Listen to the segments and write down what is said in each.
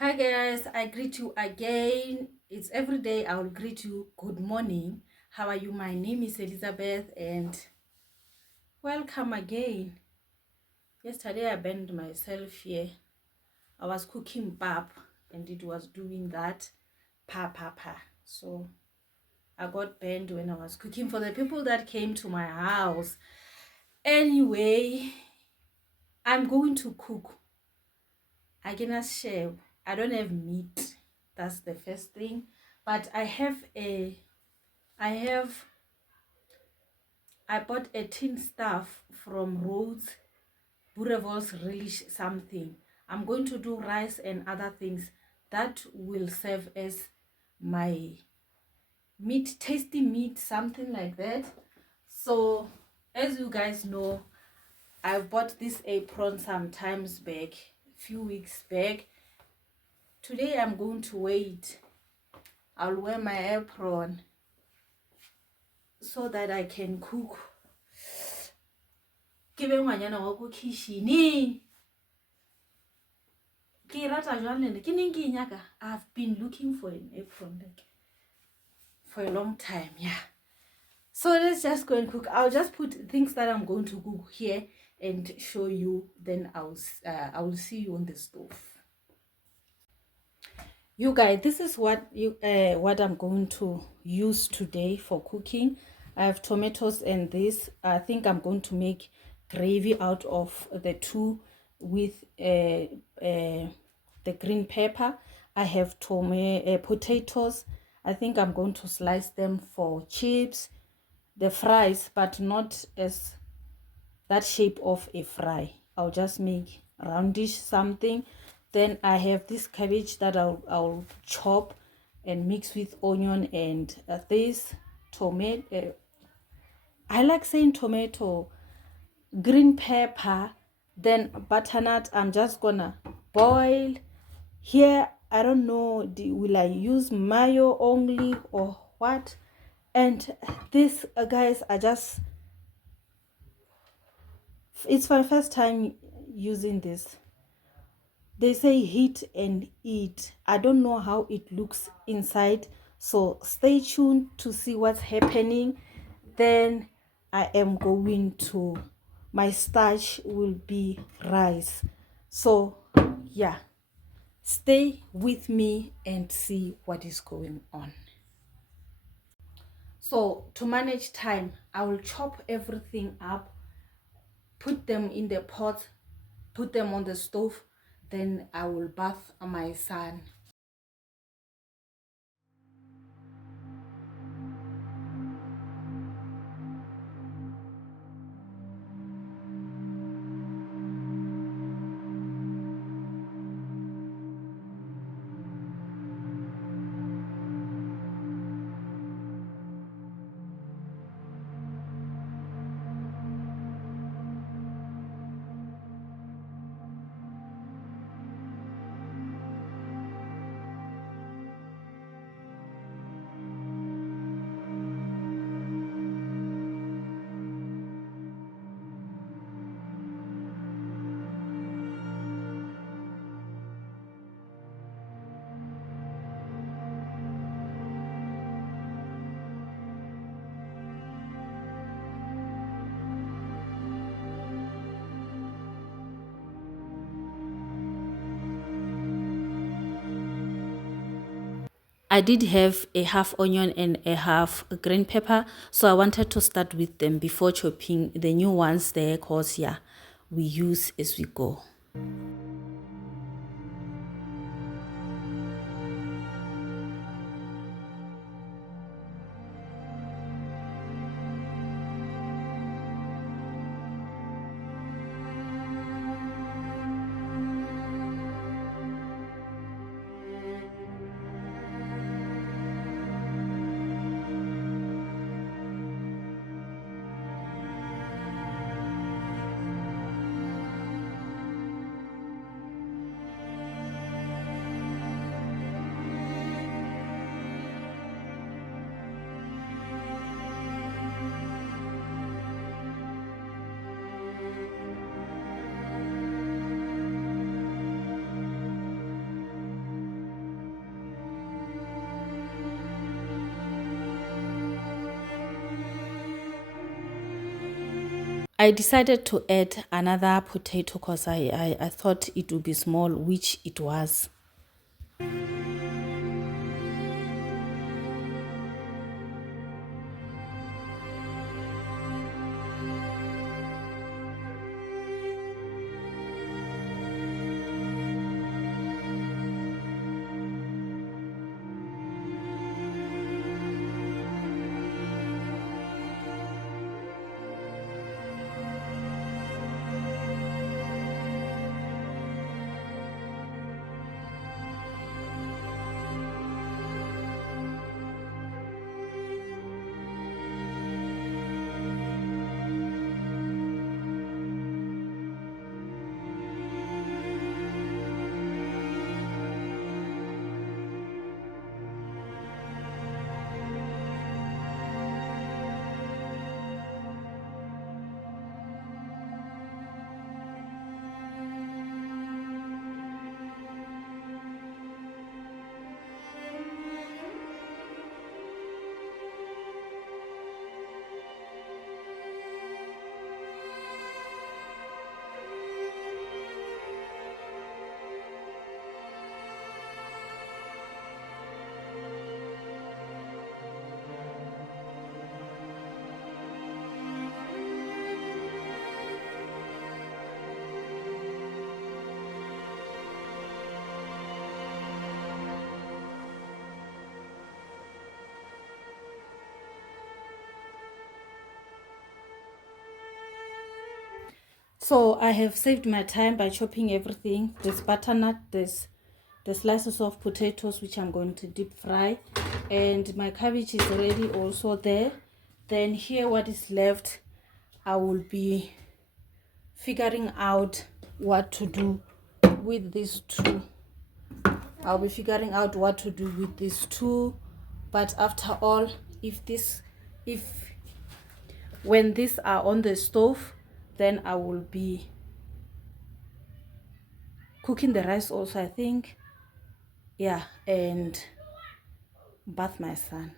Hi guys, I greet you again. It's every day I will greet you. Good morning. How are you? My name is Elizabeth and welcome again. Yesterday I burned myself here. I was cooking pap and it was doing that pa. So I got burned when I was cooking for the people that came to my house. Anyway, I'm going to cook. I cannot share. I don't have meat. That's the first thing. But I bought a tin stuff from Rhodes, Boerevol's Relish something. I'm going to do rice and other things that will serve as my meat, tasty meat, something like that. So as you guys know, I bought this apron sometimes back, few weeks back. Today I'm going to wait. I'll wear my apron so that I can cook. Ke be ngwanyana wa ko kitchen. Ke rata jwang le ke neng ke nyaka. I've been looking for an apron like for a long time, yeah. So let's just go and cook. I'll just put things that I'm going to cook here and show you. Then I will see you on the stove. You guys, this is what I'm going to use today for cooking. I have tomatoes and this. I think I'm going to make gravy out of the two with the green pepper. I have potatoes. I think I'm going to slice them for chips, the fries, but not as that shape of a fry. I'll just make roundish something. Then I have this cabbage that I'll chop and mix with onion and this tomato. I like saying tomato, green pepper, then butternut. I'm just gonna boil here. I don't know, will I use mayo only or what? And this guys, it's my first time using this. They say heat and eat. I don't know how it looks inside, so stay tuned to see what's happening. Then I am going to, my starch will be rice. So yeah, stay with me and see what is going on. So to manage time, I will chop everything up, put them in the pot, put them on the stove, then I will bath my son. I did have a half onion and a half green pepper, so I wanted to start with them before chopping the new ones there, cause yeah, we use as we go. I decided to add another potato because I thought it would be small, which it was. So I have saved my time by chopping everything. There's butternut, there's the slices of potatoes which I'm going to deep fry, and my cabbage is already also there. Then here what is left, I will be figuring out what to do with these two. I'll be figuring out what to do with these two. But after all, if when these are on the stove, then I will be cooking the rice also, I think. Yeah, and bath my son.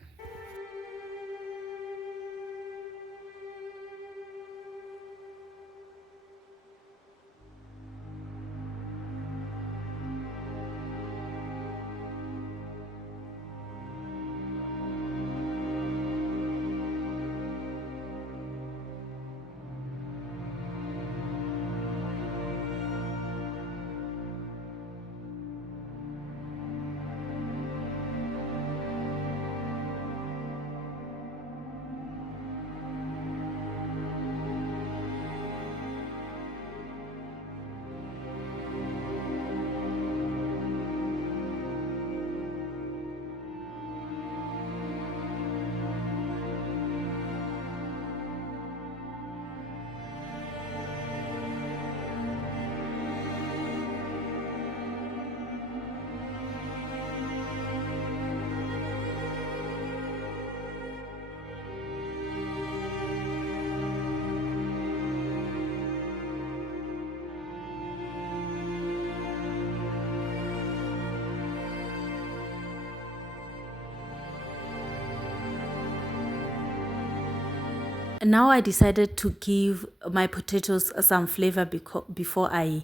Now I decided to give my potatoes some flavor before I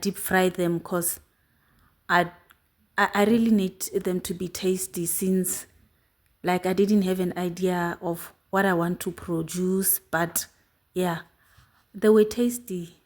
deep fry them, because I really need them to be tasty, since like I didn't have an idea of what I want to produce, but yeah, they were tasty.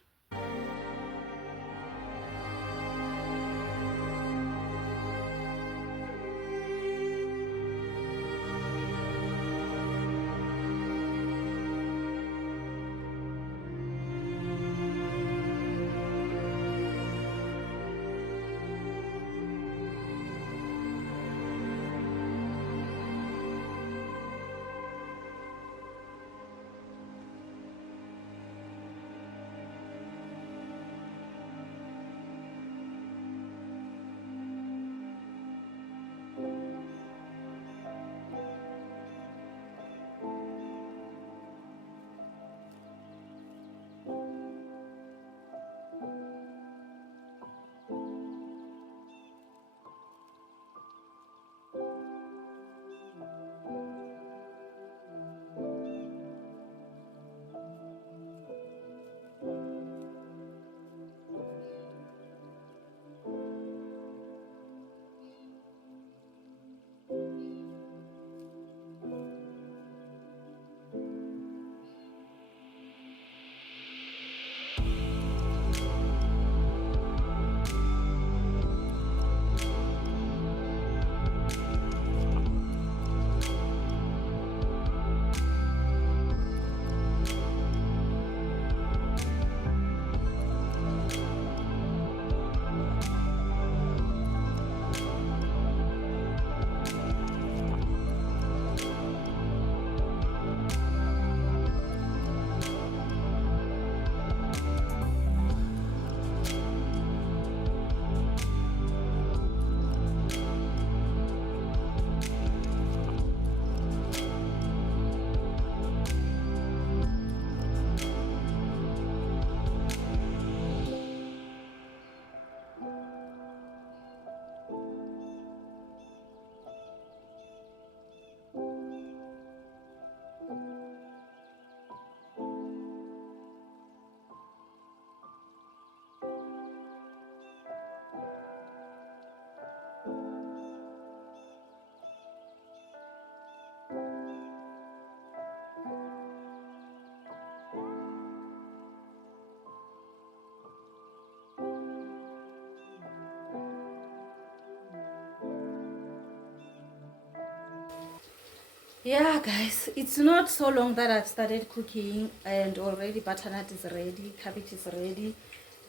Yeah, guys, it's not so long that I've started cooking, and already butternut is ready, cabbage is ready,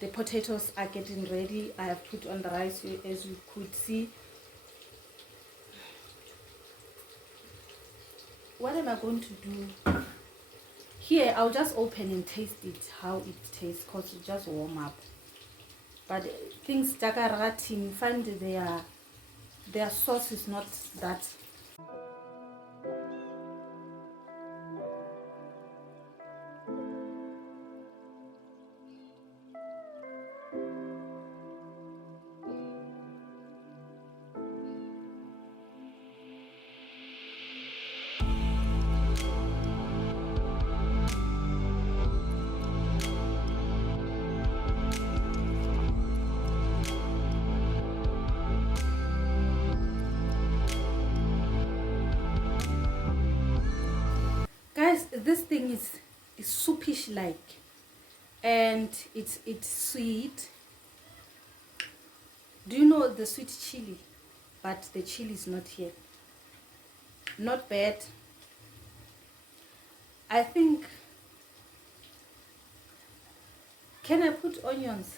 the potatoes are getting ready. I have put on the rice, as you could see. What am I going to do here? I'll just open and taste it, how it tastes, because it just warm up. But things Jakarati, find their sauce is not that. Guys, this thing is soupish like, and it's sweet. Do you know the sweet chili? But the chili is not here. Not bad. I think, can I put onions?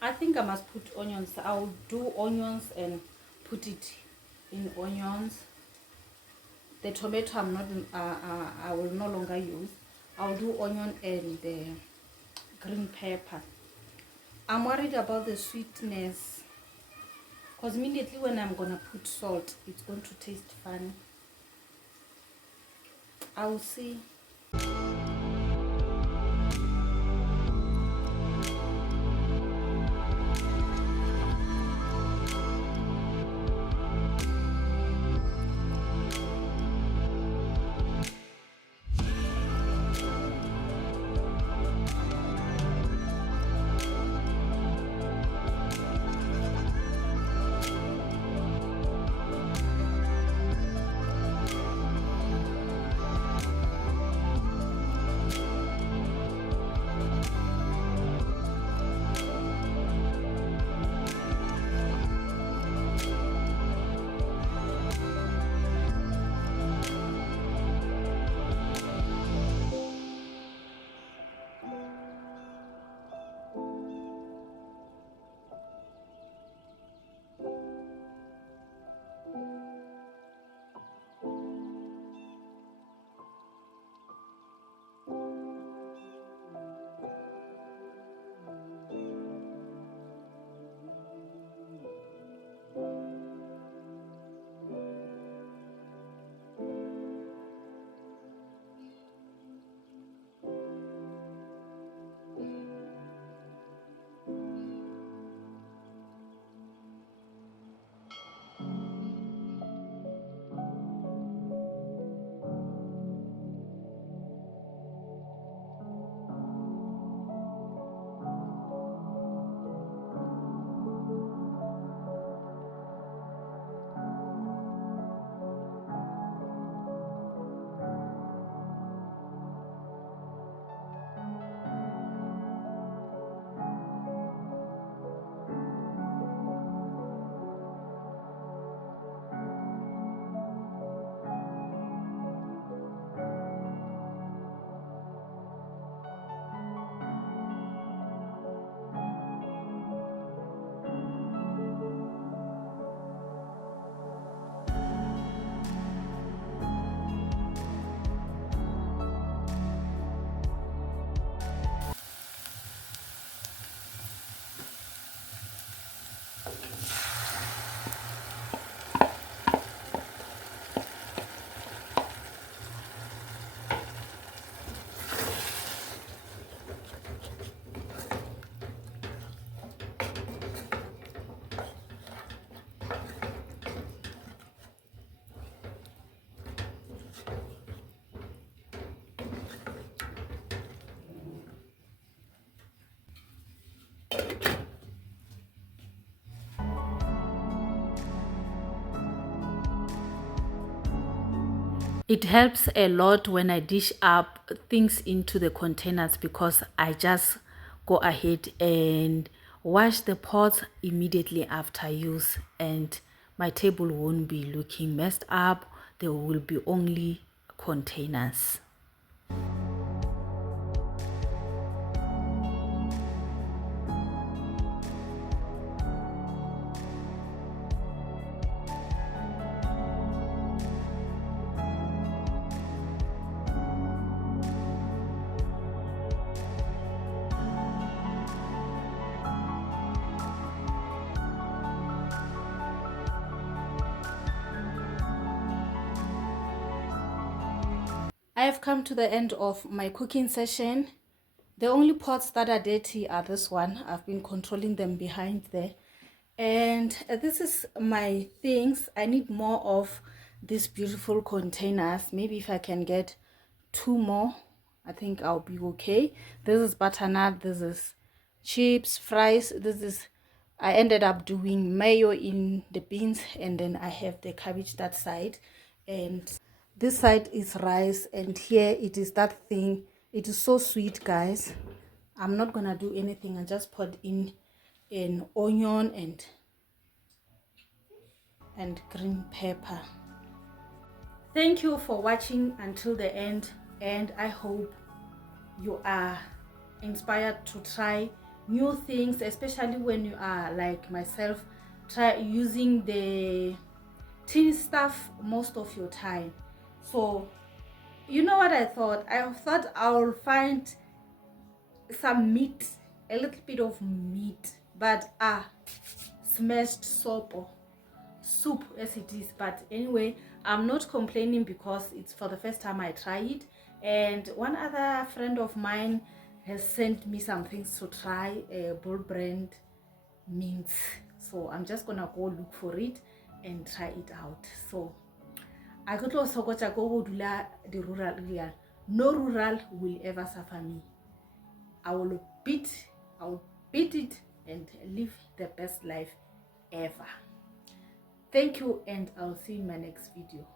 I think I must put onions. I'll do onions and put it in onions. The tomato I will no longer use. I'll do onion and the green pepper. I'm worried about the sweetness, because immediately when I'm gonna put salt, it's going to taste funny. I will see. It helps a lot when I dish up things into the containers, because I just go ahead and wash the pots immediately after use and my table won't be looking messed up. There will be only containers. I have come to the end of my cooking session. The only pots that are dirty are this one. I've been controlling them behind there. And this is my things. I need more of these beautiful containers. Maybe if I can get 2 more, I think I'll be okay. This is butternut. This is chips, fries. This is, I ended up doing mayo in the beans, and then I have the cabbage that side, and this side is rice, and here it is that thing. It is so sweet, guys. I'm not gonna do anything. I just put in an onion and green pepper. Thank you for watching until the end, and I hope you are inspired to try new things, especially when you are like myself, try using the tin stuff most of your time. So you know what I thought I'll find some meat, a little bit of meat, but smashed soup as it is. But anyway, I'm not complaining because it's for the first time I try it, and one other friend of mine has sent me some things to try, a Bull Brand mince, so I'm just gonna go look for it and try it out. So I could also go dula the rural area. No rural will ever suffer me. I will beat it and live the best life ever. Thank you, and I'll see you in my next video.